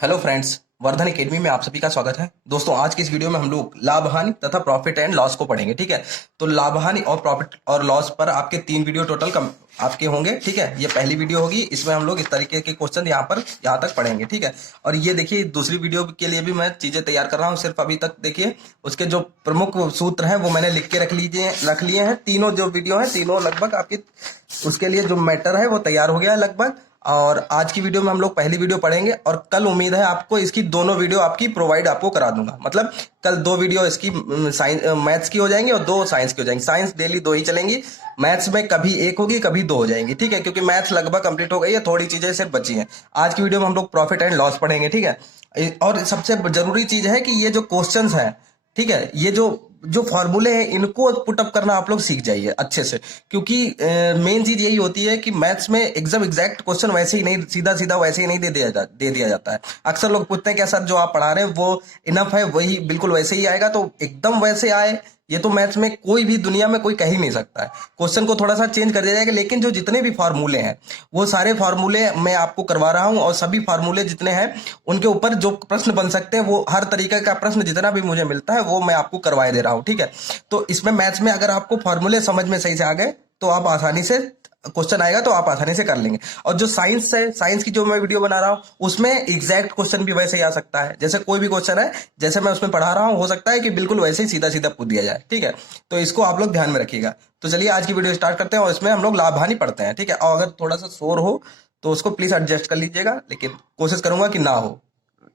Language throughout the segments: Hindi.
हेलो फ्रेंड्स, वर्धन एकेडमी में आप सभी का स्वागत है। दोस्तों, आज की इस वीडियो में हम लोग लाभ हानि तथा प्रॉफिट एंड लॉस को पढ़ेंगे। ठीक है, तो लाभ हानि और प्रॉफिट और लॉस पर आपके 3 वीडियो टोटल कम आपके होंगे। ठीक है, ये पहली वीडियो होगी, इसमें हम लोग इस तरीके के क्वेश्चन यहाँ तक पढ़ेंगे। ठीक है, और ये देखिए दूसरी वीडियो के लिए भी मैं चीजें तैयार कर रहा हूँ। सिर्फ अभी तक देखिए उसके जो प्रमुख सूत्र हैं वो मैंने लिख के रख लिए हैं। तीनों जो वीडियो हैं तीनों लगभग आपकी उसके लिए जो मैटर है वो तैयार हो गया है लगभग। और आज की वीडियो में हम लोग पहली वीडियो पढ़ेंगे और कल उम्मीद है आपको इसकी दोनों वीडियो आपकी प्रोवाइड आपको करा दूंगा। मतलब कल 2 वीडियो इसकी साइंस मैथ्स की हो जाएंगी और 2 साइंस की हो जाएंगी। साइंस डेली 2 ही चलेंगी, मैथ्स में कभी 1 होगी कभी 2 हो जाएंगी। ठीक है, क्योंकि मैथ्स लगभग कंप्लीट हो गई है, थोड़ी चीजें सिर्फ बची हैं। आज की वीडियो में हम लोग प्रॉफिट एंड लॉस पढ़ेंगे। ठीक है, और सबसे जरूरी चीज है कि ये जो क्वेश्चन है, ठीक है, ये जो जो फॉर्मूले हैं इनको पुटअप करना आप लोग सीख जाइए अच्छे से। क्योंकि मेन चीज यही होती है कि मैथ्स में एकदम एग्जैक्ट क्वेश्चन वैसे ही नहीं, सीधा सीधा वैसे ही नहीं दे दिया जाता है। अक्सर लोग पूछते हैं क्या सर जो आप पढ़ा रहे हैं वो इनफ है, वही बिल्कुल वैसे ही आएगा? तो एकदम वैसे आए ये तो मैथ्स में कोई भी दुनिया में कोई कह ही नहीं सकता है। क्वेश्चन को थोड़ा सा चेंज कर दिया जाएगा, लेकिन जो जितने भी फार्मूले हैं वो सारे फार्मूले मैं आपको करवा रहा हूं, और सभी फार्मूले जितने हैं उनके ऊपर जो प्रश्न बन सकते हैं वो हर तरीके का प्रश्न जितना भी मुझे मिलता है वो मैं आपको करवाए दे रहा हूं। ठीक है, तो इसमें मैथ्स में अगर आपको फॉर्मूले समझ में सही से आ गए तो आप आसानी से क्वेश्चन आएगा तो आप आसानी से कर लेंगे। और जो साइंस है, साइंस की जो मैं वीडियो बना रहा हूं उसमें एग्जैक्ट क्वेश्चन भी वैसे ही आ सकता है। जैसे कोई भी क्वेश्चन है जैसे मैं उसमें पढ़ा रहा हूं, हो सकता है कि बिल्कुल वैसे ही सीधा सीधा पूछ दिया जाए। ठीक है, तो इसको आप लोग ध्यान में रखिएगा। तो चलिए आज की वीडियो स्टार्ट करते हैं और इसमें हम लोग लाभ हानि पढ़ते हैं। ठीक है, और अगर थोड़ा सा शोर हो तो उसको प्लीज एडजस्ट कर लीजिएगा, लेकिन कोशिश करूंगा कि ना हो।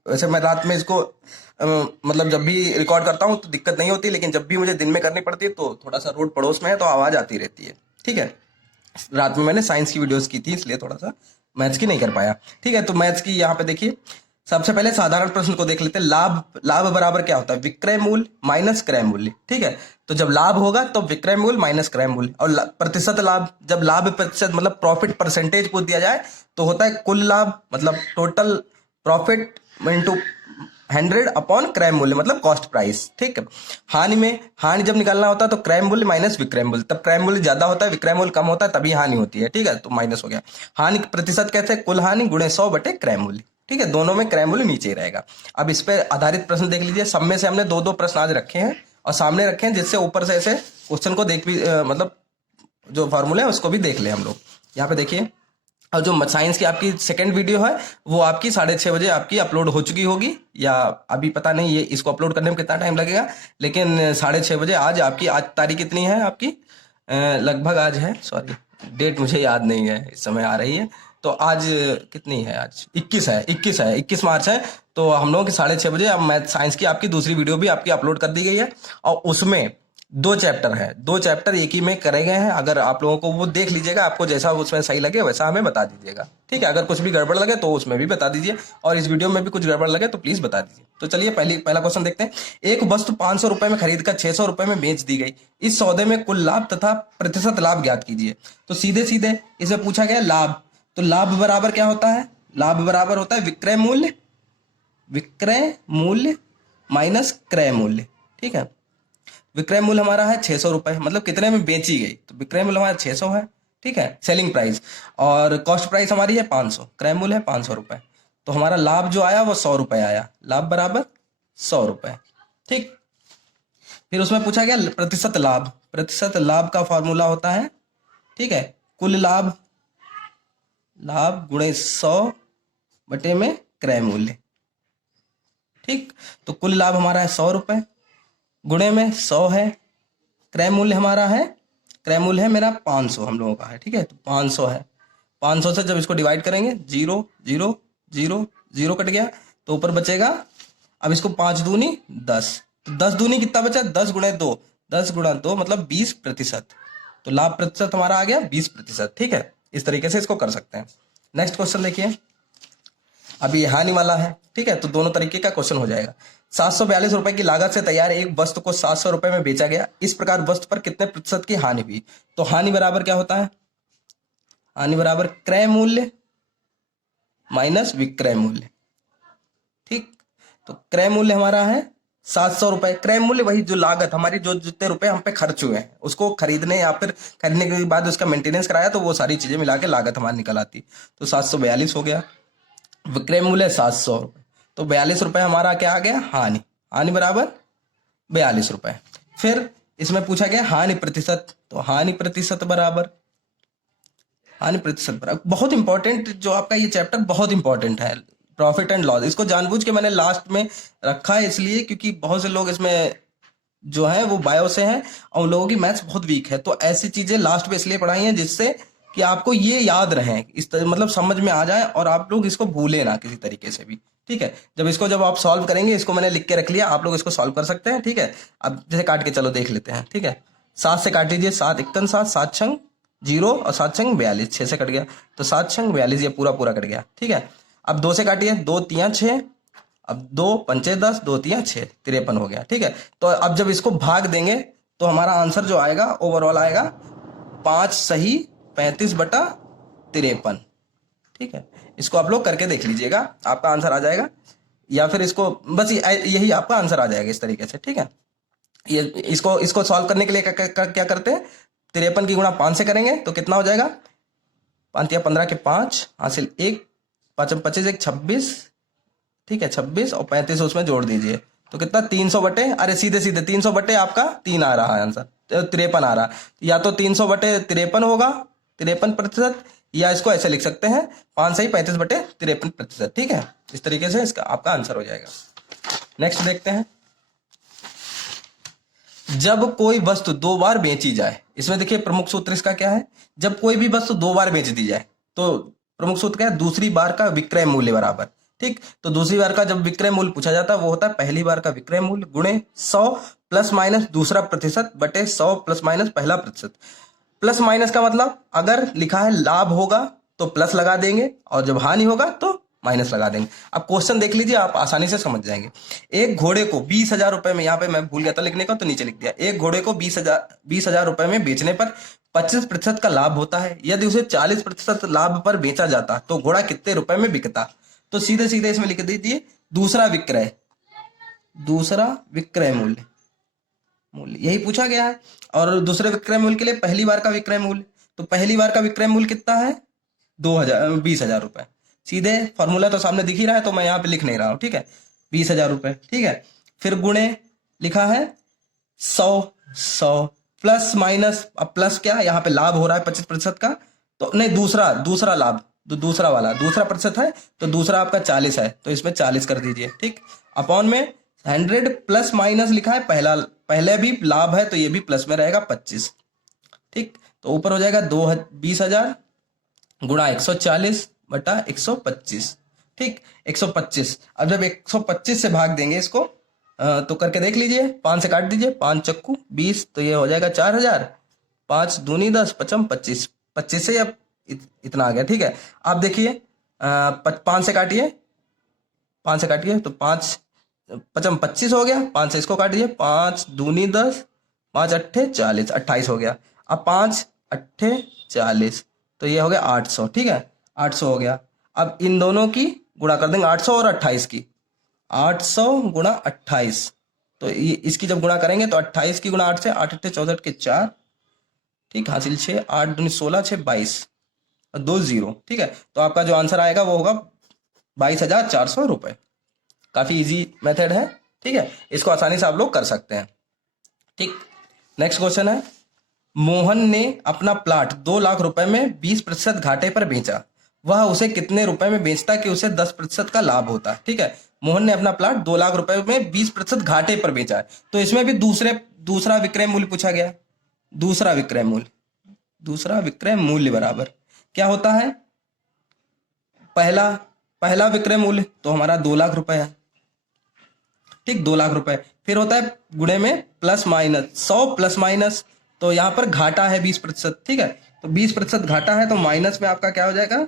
वैसे मैं रात में इसको मतलब जब भी रिकॉर्ड करता हूँ तो दिक्कत नहीं होती, लेकिन जब भी मुझे दिन में करनी पड़ती है तो थोड़ा सा रोड पड़ोस में है तो आवाज आती रहती है। ठीक है, रात में मैंने साइंस की वीडियोस की थी इसलिए थोड़ा सा मैथ्स की नहीं कर पाया। ठीक है, तो मैथ्स की यहाँ पे देखिए, सबसे पहले साधारण प्रश्न को देख लेते हैं। लाभ लाभ बराबर क्या होता है? विक्रय मूल्य माइनस क्रय मूल्य। ठीक है, तो जब लाभ होगा तो विक्रय मूल्य माइनस क्रय मूल्य, और प्रतिशत लाभ, जब लाभ प्रतिशत मतलब प्रॉफिट परसेंटेज पूछ दिया जाए तो होता है कुल लाभ, मतलब टोटल प्रॉफिट इंटू 100 अपॉन क्रय मूल्य मतलब कॉस्ट प्राइस। ठीक है, हानि में हानि जब निकालना होता है तो क्रय मूल्य माइनस विक्रय मूल्य, तब क्रय मूल्य ज्यादा होता है विक्रय मूल्य कम होता है तभी हानि होती है। ठीक है, तो माइनस हो गया। हानि प्रतिशत कहते हैं कुल हानि गुणे 100 बटे क्रय मूल्य। ठीक है, दोनों में क्रय मूल्य नीचे ही रहेगा। अब इस पर आधारित प्रश्न देख लीजिए। सब में से हमने 2-2 प्रश्न आज रखे हैं और सामने रखे हैं, जिससे ऊपर से ऐसे क्वेश्चन को देख भी मतलब जो फॉर्मूला है उसको भी देख ले हम लोग। यहाँ पे देखिए, और जो साइंस की आपकी सेकंड वीडियो है वो आपकी 6:30 बजे आपकी अपलोड हो चुकी होगी, या अभी पता नहीं ये इसको अपलोड करने में कितना टाइम लगेगा, लेकिन 6:30 बजे आज आपकी, आज तारीख कितनी है आपकी? लगभग आज है, सॉरी डेट मुझे याद नहीं है इस समय आ रही है। तो आज कितनी है? आज 21 मार्च है। तो हम लोगों की 6:30 बजे अब मैथ साइंस की आपकी दूसरी वीडियो भी आपकी अपलोड कर दी गई है, और उसमें 2 चैप्टर है, 2 चैप्टर एक ही में करे गए हैं। अगर आप लोगों को वो देख लीजिएगा, आपको जैसा उसमें सही लगे वैसा हमें बता दीजिएगा। ठीक है, अगर कुछ भी गड़बड़ लगे तो उसमें भी बता दीजिए, और इस वीडियो में भी कुछ गड़बड़ लगे तो प्लीज बता दीजिए। तो चलिए पहला क्वेश्चन देखते हैं। एक वस्तु 500 रुपए में खरीद कर 600 रुपए में बेच दी गई, इस सौदे में कुल लाभ तथा प्रतिशत लाभ ज्ञात कीजिए। तो सीधे सीधे इसे पूछा गया लाभ, तो लाभ बराबर क्या होता है? लाभ बराबर होता है विक्रय मूल्य माइनस क्रय मूल्य। ठीक है, विक्रय मूल्य हमारा है 600 रुपए, मतलब कितने में बेची गई, तो विक्रय मूल्य हमारा 600 है। ठीक है, सेलिंग प्राइस, और कॉस्ट प्राइस हमारी है 500, क्रय मूल्य है 500 रुपए। तो हमारा लाभ जो आया वो 100 रुपए आया, लाभ बराबर 100 रुपए। ठीक, फिर उसमें पूछा गया प्रतिशत लाभ। प्रतिशत लाभ का फॉर्मूला होता है, ठीक है, कुल लाभ, लाभ गुणे 100 बटे में क्रय मूल्य। ठीक, तो कुल लाभ हमारा है 100 रुपए, गुणे में 100 है, क्रय मूल्य हमारा है, क्रय मूल्य है मेरा 500 हम लोगों का है। ठीक है, तो 500 है, 500 से जब इसको डिवाइड करेंगे 0 0 0 0 कट गया तो ऊपर बचेगा। अब इसको 5 दूनी 10, तो 10 दूनी कितना बचा? 10 गुणे 2, 10 गुणा 2 मतलब 20%। तो लाभ प्रतिशत हमारा आ गया 20%। ठीक है, इस तरीके से इसको कर सकते हैं। नेक्स्ट क्वेश्चन देखिए, अभी हानि वाला है। ठीक है, तो दोनों तरीके का क्वेश्चन हो जाएगा। 742 रुपए की लागत से तैयार एक वस्तु को 700 रुपए में बेचा गया, इस प्रकार वस्तु पर कितने प्रतिशत की हानि हुई? तो हानि बराबर क्या होता है? हानि बराबर क्रय मूल्य माइनस विक्रय मूल्य। ठीक, तो क्रय मूल्य हमारा है 700 रुपए, क्रय मूल्य वही जो लागत हमारी, जो जितने रुपए हम पे खर्च हुए हैं उसको खरीदने या फिर खरीदने के बाद उसका मेंटेनेंस कराया, तो वो सारी चीजें मिला के लागत हमारी निकल आती। तो 742 हो गया, विक्रय मूल्य 700 रुपए। तो 42 रुपए हमारा क्या आ गया, हानि। हानि बराबर 42 रुपए। फिर इसमें पूछा गया हानि प्रतिशत, तो हानि प्रतिशत बराबर, हानि प्रतिशत बराबर, बहुत इंपॉर्टेंट जो आपका ये चैप्टर बहुत इंपॉर्टेंट है, प्रॉफिट एंड लॉस। इसको जानबूझ के मैंने लास्ट में रखा है इसलिए क्योंकि बहुत से लोग इसमें जो है वो बायो से हैं और उन लोगों की मैथ्स बहुत वीक है, तो ऐसी चीजें लास्ट में इसलिए पढ़ाई हैं जिससे कि आपको ये याद रहे, इस तरह मतलब समझ में आ जाए और आप लोग इसको भूले ना किसी तरीके से भी, ठीक है। जब आप सॉल्व करेंगे, इसको मैंने लिख के रख लिया, आप लोग इसको सॉल्व कर सकते हैं, ठीक है। अब जैसे काट के चलो देख लेते हैं, ठीक है। 7 से काट लीजिए, 7 इक्कन 7, 7 छंग 0 और 7 छंग 42, 6 से कट गया तो 7 छंग 42, ये पूरा पूरा कट गया, ठीक है। अब 2 से काटिए, 2 तियां 6, अब 2 पंचे 10, 2 तियां 6, 53 हो गया, ठीक है। तो अब जब इसको भाग देंगे तो हमारा आंसर जो आएगा ओवरऑल आएगा 5 सही 35/53, ठीक है। इसको आप लोग करके देख लीजिएगा, आपका आंसर आ जाएगा, या फिर इसको बस यही आपका आंसर आ जाएगा इस तरीके से, ठीक है। ये इसको सॉल्व करने के लिए क्या करते हैं, 53 की गुणा 5 से करेंगे तो कितना हो जाएगा, 5 या 15 के 5 हासिल 1, 5 25 1 26, ठीक है, 26 और 35 उसमें जोड़ दीजिए तो कितना 300 बटे, अरे सीधे सीधे 300 बटे आपका 3 आ रहा है आंसर, 53 आ रहा, या तो 300 बटे 53 होगा, 53%, या इसको ऐसे लिख सकते हैं 5 सही 35/53%, ठीक है। इस तरीके से इसका आपका आंसर हो जाएगा। नेक्स्ट देखते हैं, जब कोई वस्तु 2 बार बेची जाए, इसमें देखिए प्रमुख सूत्र इसका क्या है, जब कोई भी वस्तु 2 बार बेच दी जाए तो प्रमुख सूत्र क्या है, दूसरी बार का विक्रय मूल्य बराबर, ठीक। तो दूसरी बार का जब विक्रय मूल्य पूछा जाता है वो होता है पहली बार का विक्रय मूल्य गुणे 100 प्लस माइनस दूसरा प्रतिशत बटे 100 प्लस माइनस पहला प्रतिशत। प्लस माइनस का मतलब अगर लिखा है लाभ होगा तो प्लस लगा देंगे और जब हानि होगा तो माइनस लगा देंगे। अब क्वेश्चन देख लीजिए, आप आसानी से समझ जाएंगे। एक घोड़े को 20,000 रुपए में, यहाँ पे मैं भूल गया था लिखने का तो नीचे लिख दिया, एक घोड़े को 20,000 रुपए में बेचने पर 25% का लाभ होता है। यदि उसे 40% लाभ पर बेचा जाता तो घोड़ा कितने रुपए में बिकता। तो सीधे सीधे इसमें लिख दीजिए दूसरा विक्रय मूल्य, यही पूछा गया है। और दूसरे विक्रय मूल्य के लिए पहली बार का विक्रय मूल्य, तो पहली बार का विक्रय मूल्य कितना है, 20,000 रुपए। सीधे फॉर्मूला तो सामने दिख ही रहा है तो मैं यहाँ पे लिख नहीं रहा हूं, ठीक है, 20,000 रुपए, ठीक है। फिर गुणे लिखा है 100 प्लस माइनस, अब प्लस क्या, यहाँ पे लाभ हो रहा है 25% का, तो नहीं दूसरा लाभ, दूसरा प्रतिशत है तो दूसरा आपका 40 है तो इसमें 40 कर दीजिए, ठीक। अपॉन में 100 प्लस माइनस लिखा है, पहले भी लाभ है तो ये भी प्लस में रहेगा 25, ठीक। तो ऊपर हो जाएगा 20,000 गुणा 140 बटा 125, ठीक, 125। अब जब 125 से भाग देंगे इसको तो करके देख लीजिए, 5 से काट दीजिए, 5 चक्कू 20 तो ये हो जाएगा 4,000, 5 दूनी 10 पचम 25, 25 से अब इतना आ गया, ठीक है। आप देखिए 5 से काटिए, 5 से काटिए तो 5 पचम 25 हो गया, 5 से इसको काट दीजिए, 5 दूनी 10, 5 अट्ठे 40, 28 हो गया। अब 5 अट्ठे 40 तो ये हो गया 800, ठीक है, 800 हो गया। अब इन दोनों की गुणा कर देंगे 800 और 28 की, 800 गुणा 28, तो इसकी जब गुणा करेंगे तो 28 की गुणा 8 से, 8 अट्ठे 64 के 4, ठीक, हासिल 6, 8 दूनी 16, 6 22 और 2 0, ठीक है। तो आपका जो आंसर आएगा वो होगा 22,400 रुपए। काफी इजी मेथड है, ठीक है, इसको आसानी से आप लोग कर सकते हैं, ठीक। नेक्स्ट क्वेश्चन है, मोहन ने अपना प्लाट 2 लाख रुपए में 20% घाटे पर बेचा, वह उसे कितने रुपए में बेचता कि उसे 10% का लाभ होता, ठीक है। मोहन ने अपना प्लाट 2 लाख रुपए में 20% घाटे पर बेचा है, तो इसमें भी दूसरा विक्रय मूल्य पूछा गया। दूसरा विक्रय मूल्य बराबर क्या होता है, पहला विक्रय मूल्य तो हमारा 2 लाख रुपए है, ठीक, 2 लाख रुपए। फिर होता है गुणे में प्लस माइनस, 100 प्लस माइनस, तो यहाँ पर घाटा है 20%, ठीक है, तो 20% घाटा है तो माइनस में आपका क्या हो जाएगा,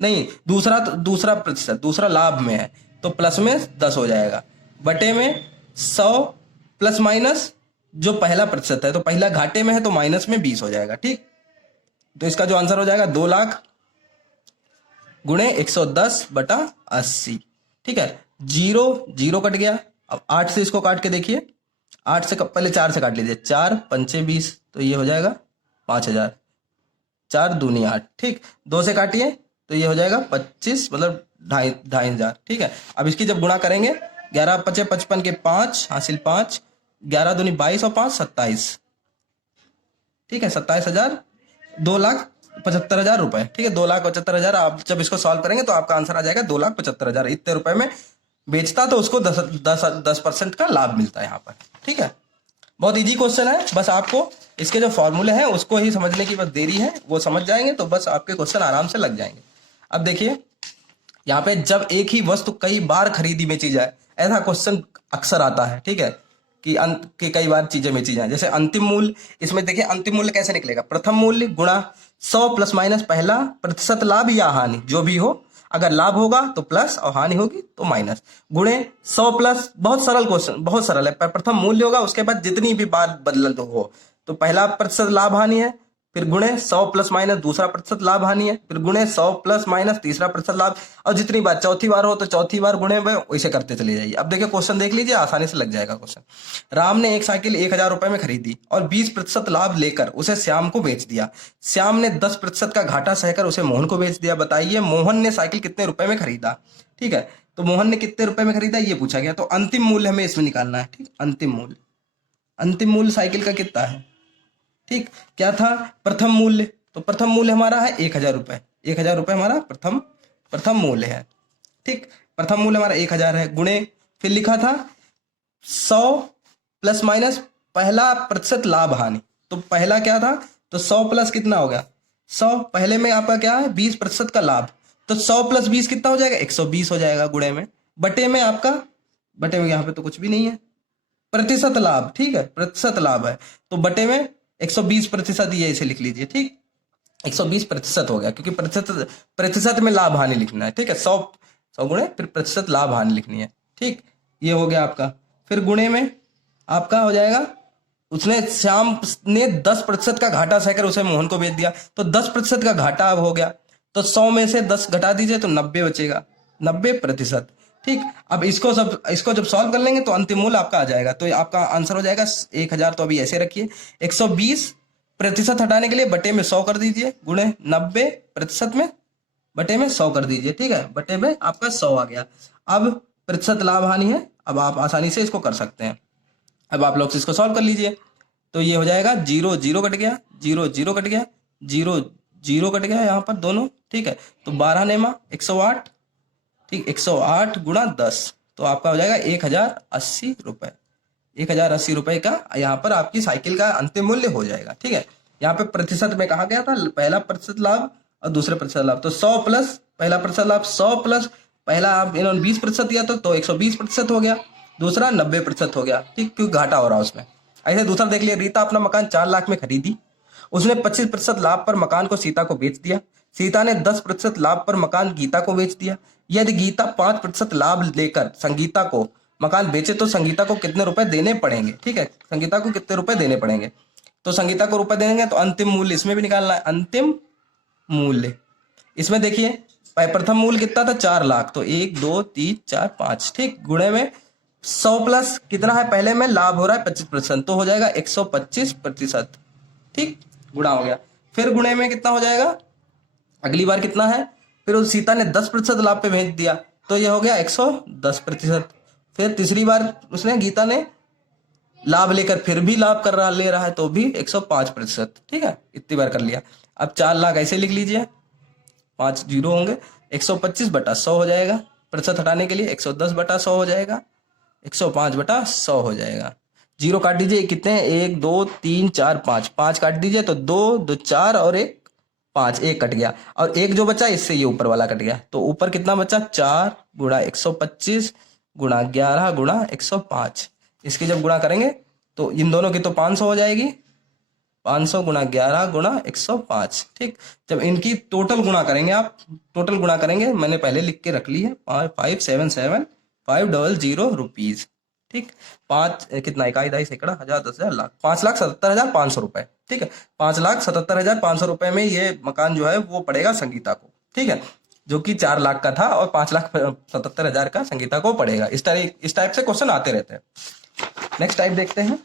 नहीं दूसरा प्रतिशत, दूसरा लाभ में है तो प्लस में 10 हो जाएगा, बटे में 100 प्लस माइनस जो पहला प्रतिशत है तो पहला घाटे में है तो माइनस में 20 हो जाएगा, ठीक। तो इसका जो आंसर हो जाएगा 2 लाख गुणे 110/80, ठीक है। 0 कट गया। अब 8 से इसको काट के देखिए, 8 से पहले 4 से काट लीजिए, 4 पंचे 20 तो ये हो जाएगा 5,000, 4 दूनी 8, ठीक। 2 से काटिए तो ये हो जाएगा 25, मतलब 2,500, ठीक है। अब इसकी जब गुणा करेंगे, 11 पचे 55 के 5 हासिल 5, 11 दूनी 22 और 5 27, ठीक है। 27,000, 2,75,000 रुपए, ठीक है। 2,75,000 आप जब इसको सॉल्व करेंगे तो आपका आंसर आ जाएगा 2,75,000। इतने रुपए में बेचता तो उसको 10% का लाभ मिलता है यहाँ पर, ठीक है। बहुत इजी क्वेश्चन है, बस आपको इसके जो फॉर्मूले हैं उसको ही समझने की बस देरी है, वो समझ जाएंगे तो बस आपके क्वेश्चन आराम से लग जाएंगे। अब देखिए यहाँ पे, जब एक ही वस्तु कई बार खरीदी बेची जाए, ऐसा क्वेश्चन अक्सर आता है, ठीक है, कि कई बार चीजें बेची जाए। जैसे अंतिम मूल्य, इसमें देखिए अंतिम मूल्य कैसे निकलेगा, प्रथम मूल्य गुणा 100 प्लस माइनस पहला प्रतिशत लाभ या हानि, जो भी हो, अगर लाभ होगा तो प्लस और हानि होगी तो माइनस, गुणे 100 प्लस, बहुत सरल क्वेश्चन, बहुत सरल है। प्रथम मूल्य होगा, उसके बाद जितनी भी बार बदल हो, तो पहला प्रतिशत लाभ हानि है, फिर गुणे 100 प्लस माइनस दूसरा प्रतिशत लाभ हानि है, फिर गुणे 100 प्लस माइनस तीसरा प्रतिशत लाभ, और जितनी बार चौथी बार हो तो चौथी बार गुणे में वैसे करते चले जाइए। अब देखिए क्वेश्चन देख लीजिए, आसानी से लग जाएगा क्वेश्चन। राम ने एक साइकिल 1,000 रुपए में खरीदी और 20% लाभ लेकर उसे श्याम को बेच दिया। श्याम ने 10% का घाटा सहकर उसे मोहन को बेच दिया। बताइए मोहन ने साइकिल कितने रुपए में खरीदा, ठीक है। तो मोहन ने कितने रुपए में खरीदा ये पूछा गया, तो अंतिम मूल्य हमें इसमें निकालना है, ठीक। अंतिम मूल्य साइकिल का कितना है, ठीक। क्या था प्रथम मूल्य, तो प्रथम मूल्य हमारा है 1,000 रुपए, 1,000 रुपए हमारा प्रथम मूल्य है, ठीक। प्रथम मूल्य हमारा 1,000 है, गुणे फिर लिखा था 100 प्लस माइनस पहला प्रतिशत लाभ हानि, तो पहला क्या था, तो 100 प्लस कितना हो गया 100, पहले में आपका क्या है 20% का लाभ, तो 100 प्लस 20 कितना हो जाएगा 120 हो जाएगा, गुणे में बटे में आपका, बटे में यहाँ पे तो कुछ भी नहीं है, प्रतिशत लाभ, ठीक है, प्रतिशत लाभ है, तो बटे में 120% ये इसे लिख लीजिए, ठीक। 120% हो गया, क्योंकि प्रतिशत में लाभ हानि लिखना है, ठीक है। 100 गुणे फिर प्रतिशत लाभ हानि लिखनी है, ठीक। ये हो गया आपका, फिर गुणे में आपका हो जाएगा, उसने श्याम ने 10% का घाटा सहकर उसे मोहन को बेच दिया, तो 10% का घाटा अब हो गया, तो 100 में से 10 घटा दीजिए तो 90 बचेगा, 90%, ठीक। अब इसको जब सॉल्व कर लेंगे तो अंतिम मूल्य आपका आ जाएगा, तो आपका आंसर हो जाएगा 1,000। तो अभी ऐसे रखिए, 120% हटाने के लिए बटे में 100 कर दीजिए, गुणे 90% में बटे में 100 कर दीजिए, ठीक है, बटे में आपका 100 आ गया। अब प्रतिशत लाभ हानि है, अब आप आसानी से इसको कर सकते हैं। अब आप लोग इसको सॉल्व कर लीजिए, तो ये हो जाएगा 0 0 कट गया, 0 0 कट गया, 0 0 कट गया यहाँ पर दोनों, ठीक है। तो 12 नेमा 108, ठीक, 108 गुणा 10, तो आपका हो जाएगा 1,080 रुपए, 1,080 रुपए का यहाँ पर आपकी साइकिल का अंतिम मूल्य हो जाएगा, ठीक है। यहाँ पे प्रतिशत में कहा गया था पहला प्रतिशत लाभ और दूसरे प्रतिशत लाभ, तो 100 प्लस पहला प्रतिशत लाभ, 100 प्लस पहला आप इन्होंने 20% दिया था तो 120% हो गया, दूसरा 90% हो गया, ठीक, क्योंकि घाटा हो रहा है उसमें। ऐसे दूसरा देख लिया, रीता अपना मकान 4 लाख में खरीदी, उसने 25% लाभ पर मकान को सीता को बेच दिया। सीता ने 10% लाभ पर मकान गीता को बेच दिया। यदि गीता 5% लाभ लेकर संगीता को मकान बेचे तो संगीता को कितने रुपए देने पड़ेंगे, ठीक है, संगीता को कितने रुपए देने पड़ेंगे, तो संगीता को रुपए देंगे, तो अंतिम मूल्य इसमें भी निकालना है, अंतिम मूल्य इसमें देखिए प्रथम मूल्य कितना था 4 लाख, तो 1 2 3 4 5, ठीक, गुणे में 100 प्लस कितना है, पहले में लाभ हो रहा है 25%, तो हो जाएगा 125%, ठीक, गुणा हो गया। फिर गुणे में कितना हो जाएगा, अगली बार कितना है, फिर उस सीता ने 10% लाभ पे भेज दिया, तो यह हो गया 110%। फिर तीसरी बार उसने गीता ने लाभ लेकर फिर भी लाभ ले रहा है तो भी 105%, ठीक है, इतनी बार कर लिया। अब 4 लाख ऐसे लिख लीजिए, 5 जीरो होंगे, 125/100 हो जाएगा, प्रतिशत हटाने के लिए 110/100 हो जाएगा, 105/100 हो जाएगा। जीरो काट दीजिए, कितने हैं 1 2 3 4 5, 5 काट दीजिए तो 2 2 4 और 1 5, 1 कट गया, और 1 जो बचा इससे ये ऊपर वाला कट गया, तो ऊपर कितना बचा 4 गुणा 125 गुणा 11 गुणा 105, इसकी जब गुणा करेंगे तो इन दोनों की तो 500 हो जाएगी, 500 गुणा 11 गुणा 105, ठीक। जब इनकी टोटल गुणा करेंगे, आप टोटल गुणा करेंगे, मैंने पहले लिख के रख ली है, 5,77500 रुपीज, ठीक। 5 कितना, इकाई दाई सैकड़ा हजार 10,000 लाख, 5,77,500 रुपए, ठीक है। 5,77,500 रुपए में ये मकान जो है वो पड़ेगा संगीता को, ठीक है, जो कि 4 लाख का था और 5,77,000 का संगीता को पड़ेगा। इस टाइप से क्वेश्चन आते रहते हैं। नेक्स्ट टाइप देखते हैं,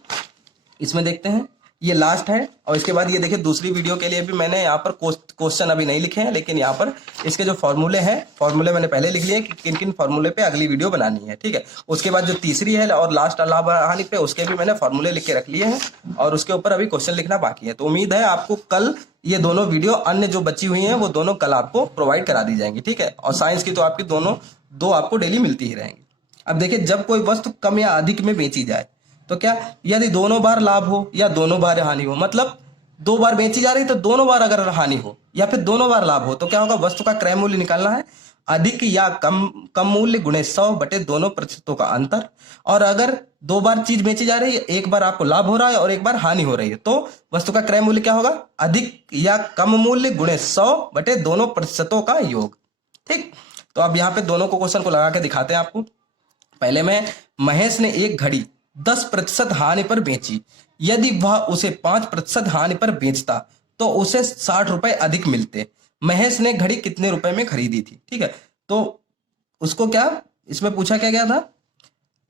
इसमें देखते हैं ये लास्ट है। और इसके बाद ये देखिए दूसरी वीडियो के लिए भी मैंने यहाँ पर क्वेश्चन अभी नहीं लिखे हैं, लेकिन यहाँ पर इसके जो फॉर्मूले हैं, फॉर्मूले मैंने पहले लिख लिए कि किन किन फॉर्मूले पे अगली वीडियो बनानी है, ठीक है। उसके बाद जो तीसरी है और लास्ट लाभ हानि पे, उसके भी मैंने फॉर्मूले लिख के रख लिए हैं और उसके ऊपर अभी क्वेश्चन लिखना बाकी है। तो उम्मीद है आपको कल ये दोनों वीडियो अन्य जो बची हुई हैं वो दोनों कल आपको प्रोवाइड करा दी जाएंगी, ठीक है। और साइंस की तो आपकी दोनों दो आपको डेली मिलती ही रहेंगी। अब देखिए, जब कोई वस्तु कम या अधिक में बेची जाए तो क्या, यदि दोनों बार लाभ हो या दोनों बार हानि हो, मतलब दो बार बेची जा रही तो दोनों बार अगर हानि हो या फिर दोनों बार लाभ हो, तो क्या होगा, वस्तु का क्रय मूल्य निकालना है। अधिक या कम मूल्य गुणे 100 बटे दोनों प्रतिशतों का अंतर। और अगर दो बार चीज बेची जा रही है, एक बार आपको लाभ हो रहा है और एक बार हानि हो रही है, तो वस्तु का क्रय मूल्य क्या होगा, अधिक या कम मूल्य गुणे 100 बटे दोनों प्रतिशतों का योग, ठीक। तो अब यहाँ पे दोनों को क्वेश्चन को लगा के दिखाते हैं आपको। पहले में, महेश ने एक घड़ी 10% हानि पर बेची। यदि वह उसे 5% हानि पर बेचता तो उसे 60 रुपए अधिक मिलते। महेश ने घड़ी कितने रुपए में खरीदी थी, ठीक है। तो उसको क्या इसमें पूछा क्या गया था,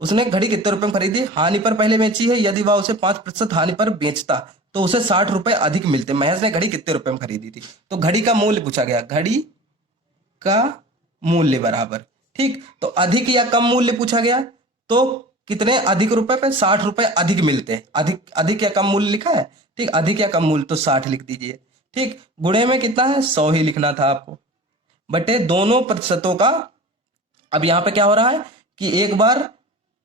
उसने घड़ी कितने रुपए में खरीदी, हानि पर पहले बेची है। यदि वह उसे 5% हानि पर बेचता तो उसे 60 रुपए अधिक मिलते। महेश ने घड़ी कितने रुपए में खरीदी थी, तो घड़ी का मूल्य पूछा गया, घड़ी का मूल्य बराबर, ठीक। तो अधिक या कम मूल्य पूछा गया, तो कितने अधिक रुपए पे, 60 रुपए अधिक मिलते हैं। अधिक या कम मूल्य लिखा है, ठीक। अधिक या कम मूल्य तो 60 लिख दीजिए, ठीक। गुणे में कितना है, 100 ही लिखना था आपको, बटे दोनों प्रतिशतों का। अब यहाँ पे क्या हो रहा है कि एक बार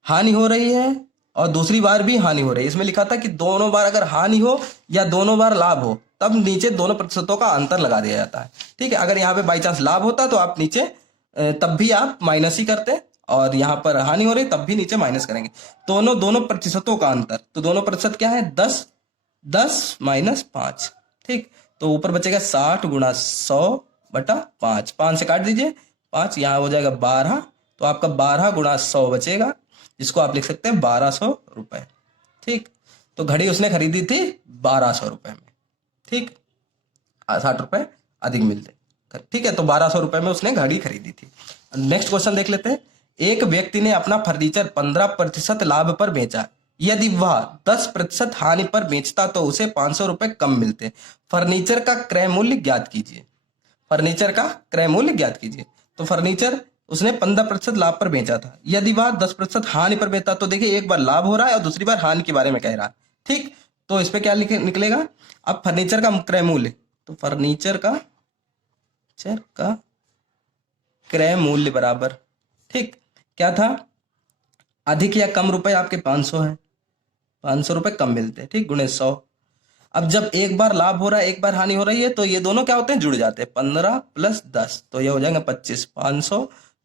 हानि हो रही है और दूसरी बार भी हानि हो रही है। इसमें लिखा था कि दोनों बार अगर हानि हो या दोनों बार लाभ हो, तब नीचे दोनों प्रतिशतों का अंतर लगा दिया जाता है, ठीक है। अगर यहाँ पे बाई चांस लाभ होता तो आप नीचे तब भी आप माइनस ही करते, और यहाँ पर हानि हो रही तब भी नीचे माइनस करेंगे। दोनों प्रतिशतों का अंतर, तो दोनों प्रतिशत क्या है, 10 माइनस 5, ठीक। तो ऊपर बचेगा 60 गुणा 100 बटा 5, 5 से काट दीजिए 5, यहाँ हो जाएगा 12, तो आपका 12 गुणा 100 बचेगा, जिसको आप लिख सकते हैं 1200 रुपए, ठीक। तो घड़ी उसने खरीदी थी 1200 रुपए में, ठीक, 60 रुपए अधिक मिलते, ठीक है। तो 1200 रुपए में उसने घड़ी खरीदी थी। नेक्स्ट क्वेश्चन देख लेते हैं। एक व्यक्ति ने अपना फर्नीचर 15% लाभ पर बेचा। यदि वह 10% हानि पर बेचता तो उसे 500 रुपए कम मिलते। फर्नीचर का क्रय मूल्य ज्ञात कीजिए। फर्नीचर का क्रय मूल्य ज्ञात कीजिए। तो फर्नीचर उसने 15% लाभ पर बेचा था। यदि वह 10% हानि पर बेचता, तो देखिए एक बार लाभ हो रहा है और दूसरी बार हानि के बारे में कह रहा है, ठीक। तो इस पे क्या निकलेगा, अब फर्नीचर का क्रय मूल्य, तो फर्नीचर का क्रय मूल्य बराबर, ठीक, क्या था, अधिक या कम रुपए आपके 500 है, 500 रुपए कम मिलते हैं, ठीक, गुणे 100। अब जब एक बार लाभ हो रहा है एक बार हानि हो रही है, तो ये दोनों क्या होते हैं, जुड़ जाते हैं। 15 प्लस 10, तो ये हो जाएगा 25, 500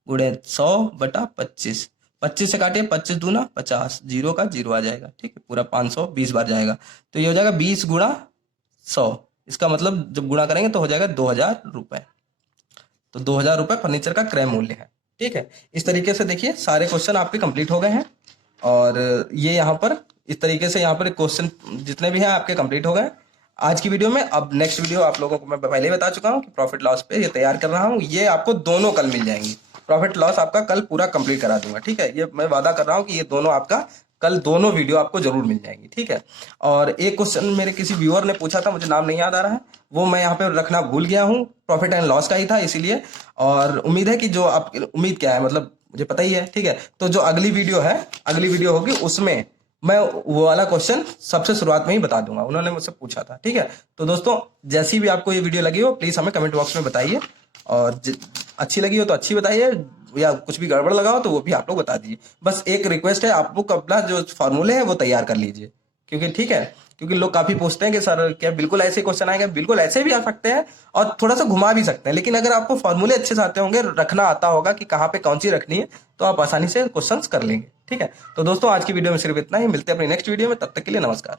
गुणे 100 बटा 25, 25 से काटिए 25 दूना 50, जीरो का जीरो आ जाएगा, ठीक है। पूरा 500 20 बार जाएगा, तो ये हो जाएगा 20 गुणा 100। इसका मतलब जब गुणा करेंगे तो हो जाएगा 2000 रुपए। तो 2000 रुपए फर्नीचर का क्रय मूल्य है, ठीक है। इस तरीके से देखिए सारे क्वेश्चन आपके कंप्लीट हो गए हैं, और ये यहाँ पर इस तरीके से यहाँ पर क्वेश्चन जितने भी हैं आपके कंप्लीट हो गए आज की वीडियो में। अब नेक्स्ट वीडियो आप लोगों को मैं पहले ही बता चुका हूँ कि प्रॉफिट लॉस पे ये तैयार कर रहा हूँ, ये आपको दोनों कल मिल जाएंगी। प्रॉफिट लॉस आपका कल पूरा कंप्लीट करा दूंगा, ठीक है। ये मैं वादा कर रहा हूँ कि ये दोनों आपका कल दोनों वीडियो आपको जरूर मिल जाएंगी, ठीक है। और एक क्वेश्चन मेरे किसी व्यूअर ने पूछा था, मुझे नाम नहीं याद आ रहा है, वो मैं यहाँ पे रखना भूल गया हूँ, प्रॉफिट एंड लॉस का ही था इसीलिए। और उम्मीद है कि जो आप, उम्मीद क्या है मतलब मुझे पता ही है, ठीक है। तो जो अगली वीडियो होगी उसमें मैं वो वाला क्वेश्चन सबसे शुरुआत में ही बता दूंगा, उन्होंने मुझसे पूछा था, ठीक है। तो दोस्तों जैसी भी आपको ये वीडियो लगी हो प्लीज हमें कमेंट बॉक्स में बताइए, और अच्छी लगी हो तो अच्छी बताइए, या कुछ भी गड़बड़ लगा हो तो वो भी आप लोग बता दीजिए। बस एक रिक्वेस्ट है, आप लोग अपना जो फॉर्मूले हैं वो तैयार कर लीजिए, क्योंकि ठीक है, क्योंकि लोग काफी पूछते हैं कि सर क्या बिल्कुल ऐसे क्वेश्चन आएंगे, बिल्कुल ऐसे भी आ सकते हैं और थोड़ा सा घुमा भी सकते हैं, लेकिन अगर आपको फॉर्मूले अच्छे से आते होंगे, रखना आता होगा कि कहाँ पे कौन सी रखनी है, तो आप आसानी से क्वेश्चंस कर लेंगे, ठीक है। तो दोस्तों आज की वीडियो में सिर्फ इतना ही, मिलते हैं अपनी नेक्स्ट वीडियो में, तब तक के लिए नमस्कार।